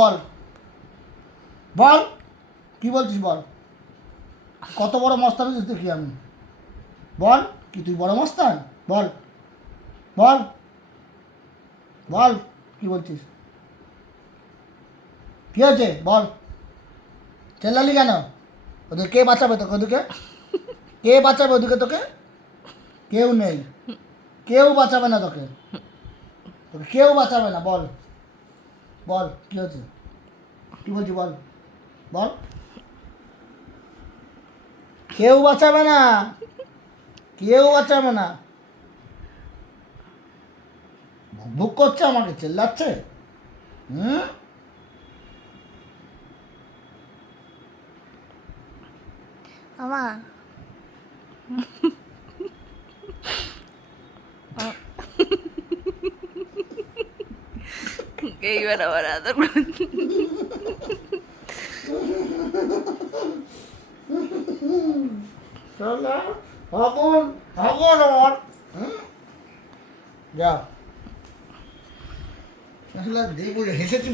বল বল, কি বলছিস বল? কত বড় মস্তান হয়েছিস দেখি আমি। বল, কি তুই বড় মস্তান? বল বল বল, কি বলছিস? কি হয়েছে বল? চেল্লালি কেন? ওদের কে বাঁচাবে তোকে? ওদিকে কে বাঁচাবে? ওদিকে তোকে কেউ নেই, কেউ বাঁচাবে না তোকে, তোকে কেউ বাঁচাবে না। বল বল, কি হয়েছে? কি বলছি বল? বল, কেউ বাঁচাবে না, কেউ বাঁচাবে না। ভুক ভুক করছে, আমাকে চেল্লাচ্ছে। হুম, আমা এইবার আবার আদর চলো, আগুন আগুন আমার। যা আসলে দেখবো, হেসেছি